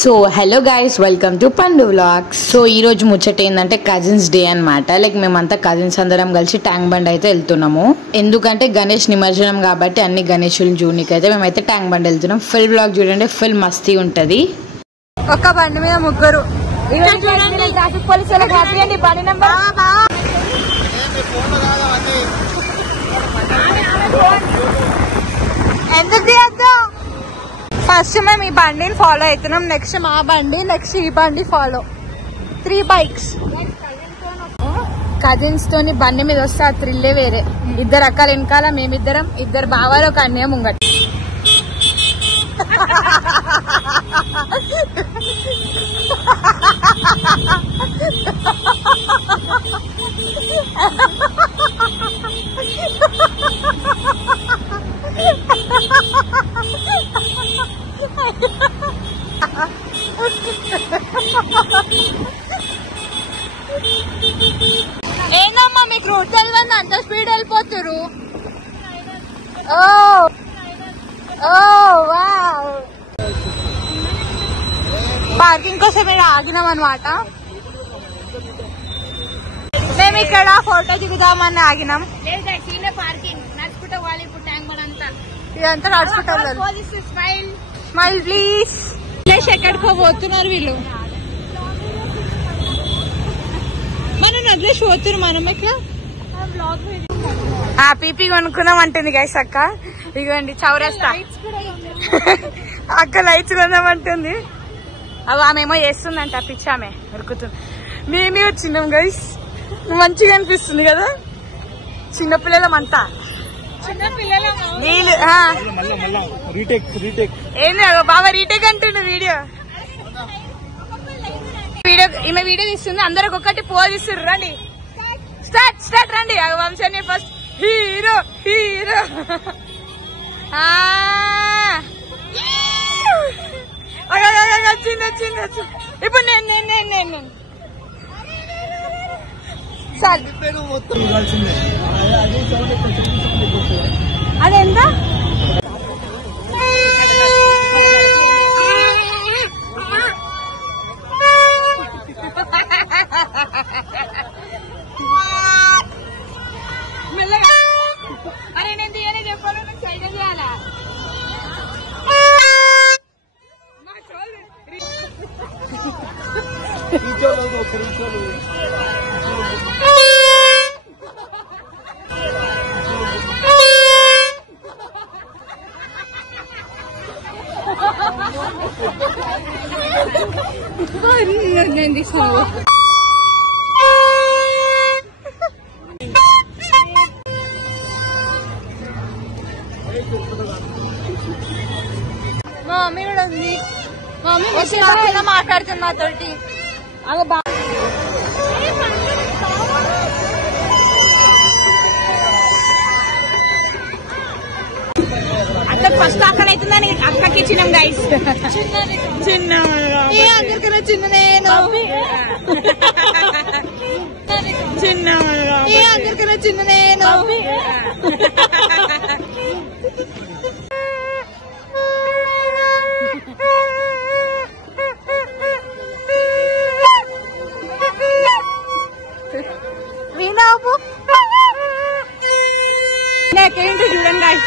So hello guys, welcome to పండు vlogs. So ఈ రోజు ముచ్చట ఏంటంటే కజిన్స్ డే అనమాట. లైక్ మేమంతా కజిన్స్ అందరం కలిసి ట్యాంక్ బండ్ అయితే వెళ్తున్నాము. ఎందుకంటే గణేష్ నిమజ్జనం కాబట్టి అన్ని గణేషులు జూనికి అయితే మేమైతే ట్యాంక్ బండ్ వెళ్తున్నాం. ఫుల్ వ్లాగ్ చూడండి, ఫుల్ మస్తీ ఉంటది. ఒక బండి మీద ముగ్గురు ట్రాఫిక్ పోలీసులకు హ్యాపీ అండి. బండి నెంబర్ ఎందుకు తీయద్దు. ఫస్ట్ మేము ఈ బండిని ఫాలో అవుతున్నాం, నెక్స్ట్ మా బండి, నెక్స్ట్ ఈ బండి ఫాలో. 3 బైక్స్. కజిన్స్ తోని బండి మీద వస్తే ఆ థ్రిల్లే వేరే. ఇద్దరు అక్కలు వెనకాల, మేమిద్దరం, ఇద్దరు బావాలు, ఒక అన్నయ్య ముంగట. ఏందమ్మా మీకు రూట్ తెలియదు, అంత స్పీడ్ వెళ్ళిపోతురు. పార్కింగ్ కోసం మేము ఆగినాం అనమాట. మేము ఇక్కడ ఫోటో దిగుదామని ఆగినాం. ఇదంతా నడుచుకుంటారు. Smile please. ఎక్కడికో పోతున్నారు వీళ్ళు, మనం వదిలేసి పోతున్నారు. మనం ఇక్కడ పీపీ కొనుక్కున్నాం అంటుంది గైస్ అక్క. ఇదిగోండి చౌరస్తా. అక్క లైట్స్ కొందామంటుంది. అవి ఆమెమో చేస్తుందంట, పిచ్చామే ఉరుకుతుంది. మేమే వచ్చినాం గైస్, మంచిగా అనిపిస్తుంది కదా. చిన్నపిల్లలం అంతా. ఏంది బాబా రీటేక్ అంటుండు. వీడియో ఈమె వీడియో తీస్తుంది. అందరూ ఒక్కటి పోదిస్తారు. రండి, స్టార్ట్ స్టార్ట్ రండి. వంశాన్ని ఫస్ట్ హీరో హీరో. వచ్చింది వచ్చింది వచ్చింది. ఇప్పుడు నేను అదెంత మెల్లగా. అరే నేను తీయనే చెప్పాను, నాకు సైడ్ చేయాలా. నేను తీసుకో. మా మమ్మీ కూడా ఉంది. మా మమ్మీ వచ్చిన మాట్లాడుతుంది నాతోటి. అగో బా అక్కడ ఫస్ట్ అక్కడ అవుతుందని అక్కకి ఇచ్చినాం గైస్. చిన్న అందరికన్నా చిన్న నేను, చిన్న అందరికన్నా చిన్న నేను. వీణాపు నాకేంటి చూడండి గైస్.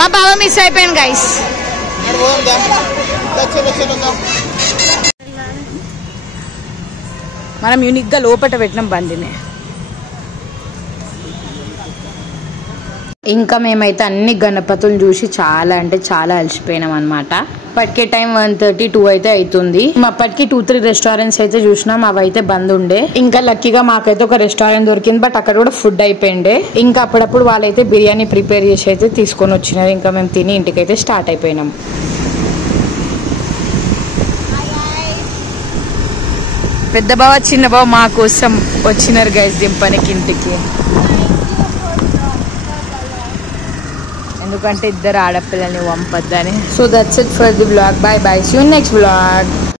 మా బావ మిస్ అయిపోయాను గైస్. మనం యూనిక్ గా లోపల పెట్టినాం బండిని. ఇంకా మేమైతే అన్ని గణపతులు చూసి చాలా అంటే చాలా అలసిపోయినాం అనమాట. అప్పటికే టైం 1:32 అయితే అవుతుంది. అప్పటికి 2-3 రెస్టారెంట్స్ అయితే చూసినాం, అవి అయితే బంద్ ఉండే. ఇంకా లక్కీగా మాకైతే ఒక రెస్టారెంట్ దొరికింది, బట్ అక్కడ కూడా ఫుడ్ అయిపోయిండే. ఇంకా అప్పుడప్పుడు వాళ్ళైతే బిర్యానీ ప్రిపేర్ చేసి అయితే తీసుకొని వచ్చినారు. ఇంకా మేము తిని ఇంటికైతే స్టార్ట్ అయిపోయినాం. పెద్ద బావ చిన్న బావ మా కోసం వచ్చినారు గైస్ దింపనికి ఇంటికి. ఎందుకంటే ఇద్దరు ఆడపిల్లల్ని పంపొద్దని. So that's it for the vlog. Bye bye. See you next vlog.